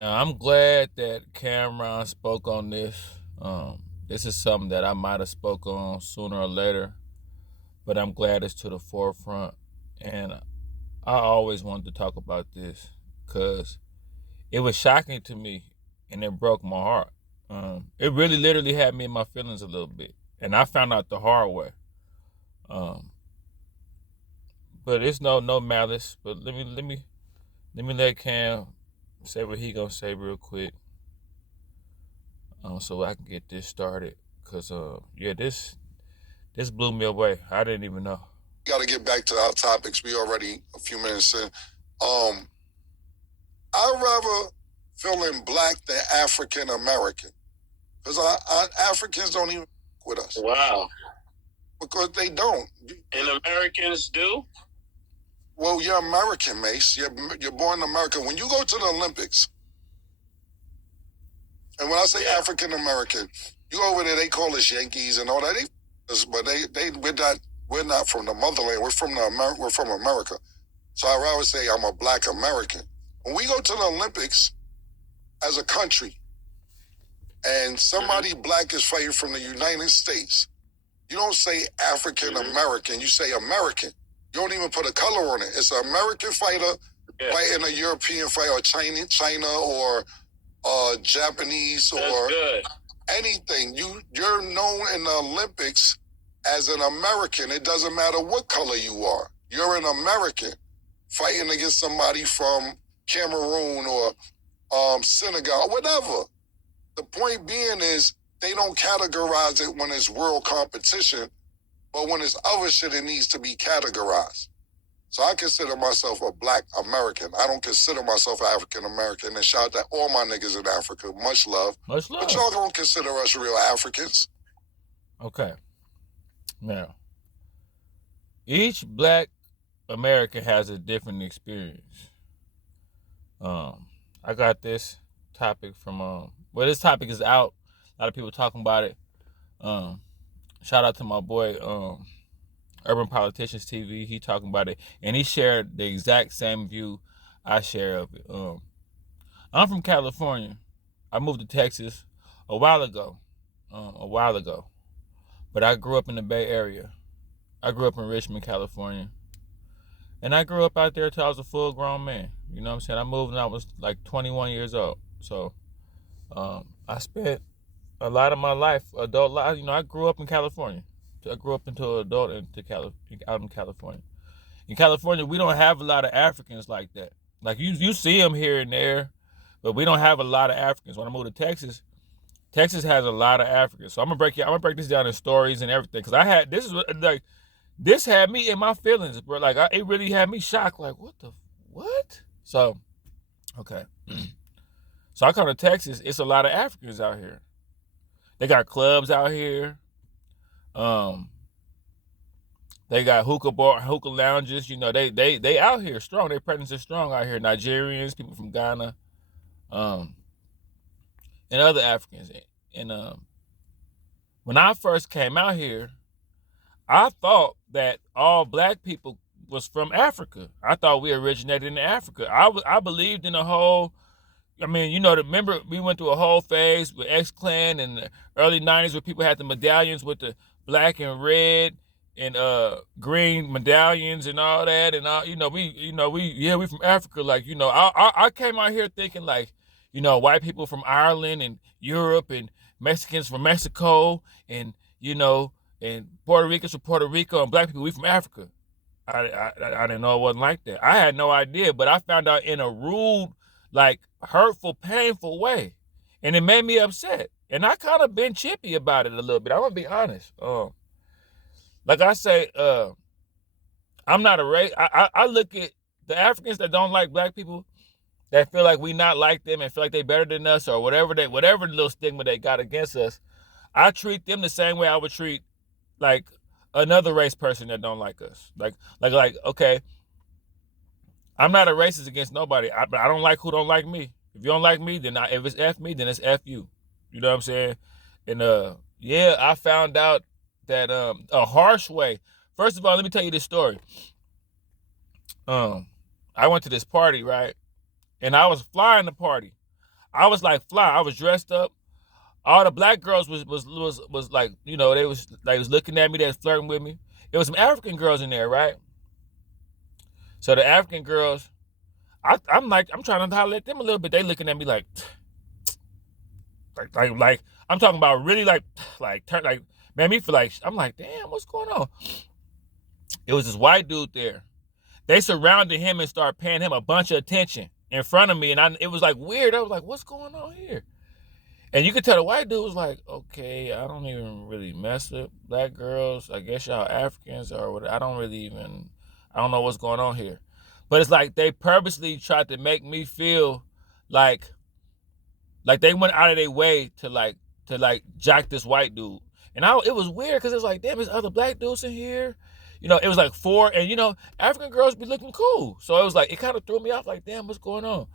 Now, I'm glad that Cameron spoke on this. This is something that I might have spoke on sooner or later, but I'm glad it's to the forefront. And I always wanted to talk about this because it was shocking to me and it broke my heart. It really literally had me in my feelings a little bit. And I found out the hard way. Um, but it's no malice. But let me let Cam say what he gonna say real quick, so I can get this started. Cause yeah, this blew me away. I didn't even know. Got to get back to our topics. We already a few minutes in. I'd rather feeling black than African American because our Africans don't even with us. Wow. Because they don't. And Americans do? Well, you're American, Mace. You're born in America. When you go to the Olympics, and when I say African American, you go over there, they call us Yankees and all that. But we're not from the motherland. We're from America. So I'd rather say I'm a black American. When we go to the Olympics as a country, and somebody black is fighting from the United States, you don't say African American, you say American. You don't even put a color on it. It's an American fighter fighting a European fighter, or China or Japanese or anything. You're known in the Olympics as an American. It doesn't matter what color you are. You're an American fighting against somebody from Cameroon or Senegal, whatever. The point being is they don't categorize it when it's world competition, but when it's other shit, it needs to be categorized. So I consider myself a black American. I don't consider myself African American. And shout out to all my niggas in Africa. Much love. Much love. But y'all don't consider us real Africans. Okay. Now, each black American has a different experience. I got this topic from well, this topic is out. A lot of people talking about it. Shout out to my boy Urban Politicians TV. He talking about it, and he shared the exact same view I share of it. I'm from California. I moved to Texas a while ago. But I grew up in the Bay Area. I grew up in Richmond, California. And I grew up out there till I was a full grown man. You know what I'm saying? I moved when I was like 21 years old. So I spent a lot of my life, adult life, I grew up in California. I grew up until adult out in California. In California, we don't have a lot of Africans like that. Like you see them here and there, but we don't have a lot of Africans. When I moved to Texas, Texas has a lot of Africans. So I'm gonna break this down in stories and everything. Cause this had me in my feelings, bro. Like it really had me shocked. Like what? So okay. So I come to Texas. It's a lot of Africans out here. They got clubs out here. Um, they got hookah lounges. They out here strong. Their presence is strong out here. Nigerians, people from Ghana, um, and other Africans. And when I first came out here, I thought that all black people was from Africa. I thought we originated in Africa. I believed in the whole. I mean, remember we went through a whole phase with X-Clan in the early 90s where people had the medallions with the black and red and green medallions and all that. And we from Africa. Like, I came out here thinking like, white people from Ireland and Europe and Mexicans from Mexico and, and Puerto Ricans from Puerto Rico and black people, we from Africa. I didn't know it wasn't like that. I had no idea, but I found out in a rude, like hurtful, painful way, and it made me upset. And I kind of been chippy about it a little bit. I'm gonna be honest. Like I say, I'm not a race. I look at the Africans that don't like black people, that feel like we not like them and feel like they better than us or whatever little stigma they got against us. I treat them the same way I would treat like another race person that don't like us. Like okay, I'm not a racist against nobody, but I don't like who don't like me. If you don't like me, then if it's F me, then it's F you. You know what I'm saying? And yeah, I found out that a harsh way. First of all, let me tell you this story. I went to this party, right? And I was flying the party. I was like fly. I was dressed up. All the black girls was like, you know, they was looking at me, they was flirting with me. It was some African girls in there, right? So the African girls, I'm trying to holler at them a little bit. They looking at me like I'm talking about really like man, me feel like I'm like, damn, what's going on? It was this white dude there. They surrounded him and started paying him a bunch of attention in front of me, and it was like weird. I was like, what's going on here? And you could tell the white dude was like, okay, I don't even really mess with black girls. I guess y'all Africans or what. I don't know what's going on here. But it's like they purposely tried to make me feel like they went out of their way to jack this white dude. And it was weird because it was like, damn, there's other black dudes in here. You know, it was like 4, and you know, African girls be looking cool. So it was like, it kind of threw me off like, damn, what's going on?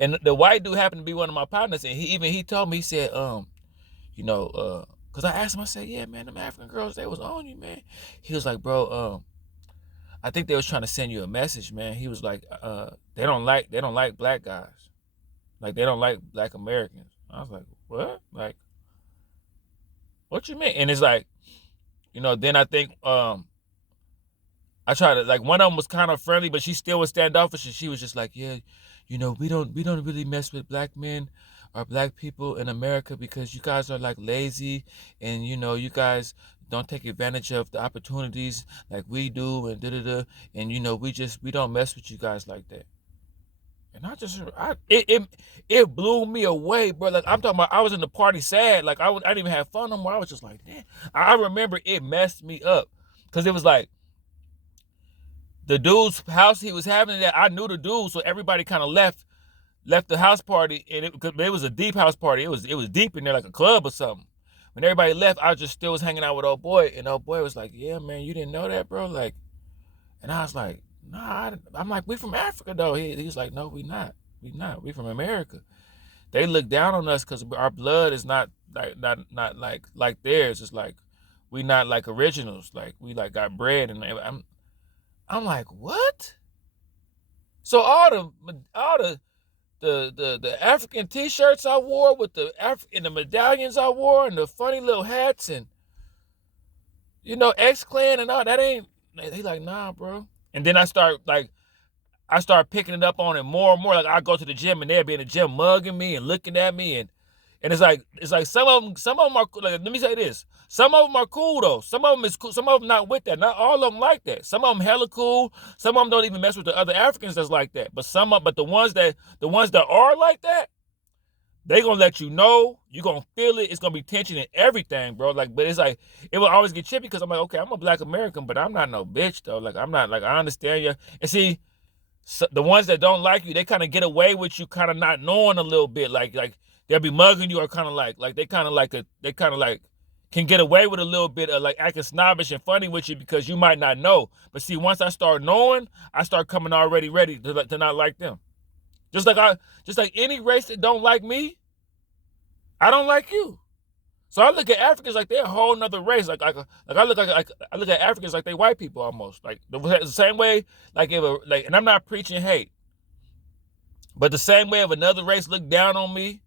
And the white dude happened to be one of my partners, and he told me, he said, you know, because I asked him, I said, yeah, man, them African girls, they was on you, man. He was like, bro, I think they was trying to send you a message, man. He was like, they don't like black guys. Like, they don't like black Americans. I was like, what? Like, what you mean? And it's like, you know, then I think, I tried to, like, one of them was kind of friendly, but she still was standoffish, and she was just like, yeah, you know, we don't really mess with black men or black people in America because you guys are like lazy, and you know, you guys don't take advantage of the opportunities like we do, and and you know, we don't mess with you guys like that. And it blew me away, bro. Like, I'm talking about, I was in the party sad. Like, I didn't even have fun no more. I was just like, damn. I remember it messed me up because it was like, the dude's house he was having that, I knew the dude, so everybody kind of left the house party, and it was a deep house party. It was deep in there, like a club or something. When everybody left, I just still was hanging out with old boy, and old boy was like, yeah, man, you didn't know that, bro? Like, and I was like, nah. I'm like, we from Africa, though. He was like, no, we not. We from America. They look down on us because our blood is not like theirs. It's like, we not like originals. Like, we like got bred, and I'm like, what? So all the African T-shirts I wore with the medallions I wore and the funny little hats and, you know, X-Clan and all that ain't. He like, nah, bro. And then I start picking it up on it more and more. Like, I go to the gym and they'll be in the gym mugging me and looking at me, and it's like some of them are, like, let me say this. Some of them are cool though. Some of them is cool. Some of them not with that. Not all of them like that. Some of them hella cool. Some of them don't even mess with the other Africans that's like that. But the ones that are like that, they gonna let you know. You gonna feel it. It's gonna be tension and everything, bro. Like, but it's like, it will always get chippy because I'm like, okay, I'm a black American, but I'm not no bitch though. Like, I'm not, like, I understand you. And see, so the ones that don't like you, they kind of get away with you, kind of not knowing a little bit. Like they'll be mugging you, or kind of like they kind of can get away with a little bit of like acting snobbish and funny with you because you might not know. But see, once I start knowing, I start coming already ready to not like them. Just like any race that don't like me, I don't like you. So I look at Africans like they're a whole nother race. Like I look at Africans like they white people almost. Like the same way, and I'm not preaching hate, but the same way if another race look down on me,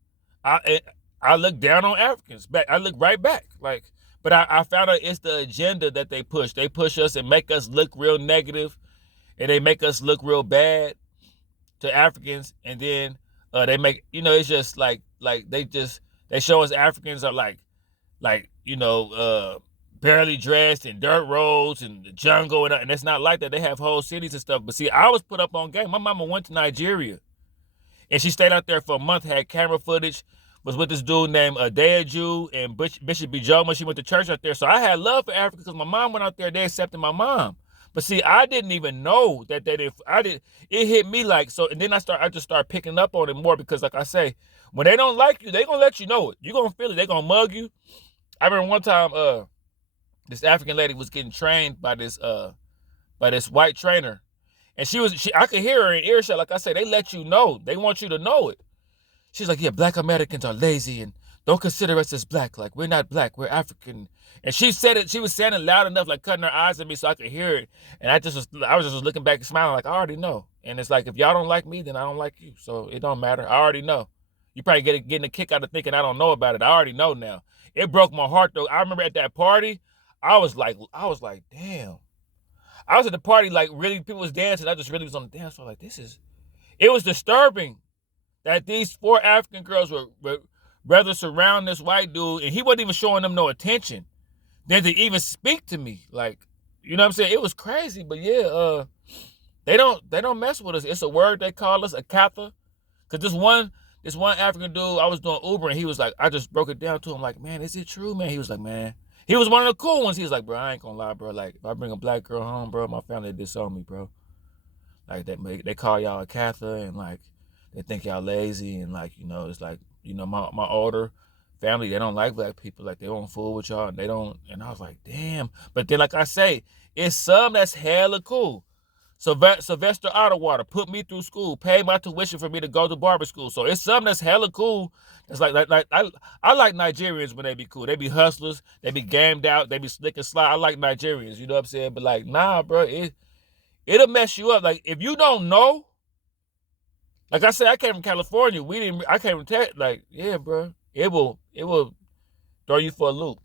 I look down on Africans back. I look right back. Like, but I found out it's the agenda that they push. They push us and make us look real negative, and they make us look real bad to Africans, and then they make, you know, it's just like they show us Africans are like you know, barely dressed in dirt roads and the jungle, and it's not like that. They have whole cities and stuff. But see, I was put up on game. My mama went to Nigeria, and she stayed out there for a month, had camera footage, was with this dude named Adeju and Bishop Bijoma. She went to church out there. So I had love for Africa because my mom went out there. They accepted my mom. But see, I didn't even know that they did. It hit me like, so, and then I just start picking up on it more because, like I say, when they don't like you, they gonna let you know it. You gonna feel it. They gonna mug you. I remember one time, this African lady was getting trained by this white trainer, and I could hear her in earshot. Like I said, they let you know. They want you to know it. She's like, yeah, black Americans are lazy and don't consider us as black. Like, we're not black, we're African. And she said it, she was saying it loud enough, like cutting her eyes at me so I could hear it. And I was just looking back and smiling like, I already know. And it's like, if y'all don't like me, then I don't like you. So it don't matter. I already know. You probably getting a kick out of thinking I don't know about it. I already know now. It broke my heart though. I remember at that party, I was like, damn. I was at the party like really people was dancing. I just really was on the dance floor like it was disturbing that these 4 African girls were rather surround this white dude and he wasn't even showing them no attention than to even speak to me. Like, you know what I'm saying? It was crazy, but yeah, they don't mess with us. It's a word they call us, a katha. Cause this one African dude, I was doing Uber and he was like, I just broke it down to him like, man, is it true, man? He was like, man. He was one of the cool ones. He was like, bro, I ain't gonna lie, bro. Like, if I bring a black girl home, bro, my family disown me, bro. Like, they call y'all a katha and like, they think y'all lazy and like, you know, it's like, you know, my older family, they don't like black people. Like, they won't fool with y'all and they don't. And I was like, damn. But then, like I say, it's some that's hella cool. Sylvester Otterwater put me through school, paid my tuition for me to go to barber school. So it's something that's hella cool. It's like I like Nigerians when they be cool. They be hustlers. They be gamed out. They be slick and sly. I like Nigerians. You know what I'm saying? But like, nah, bro, it'll mess you up. Like if you don't know, like I said, I came from California. I came from like, yeah, bro. It will throw you for a loop.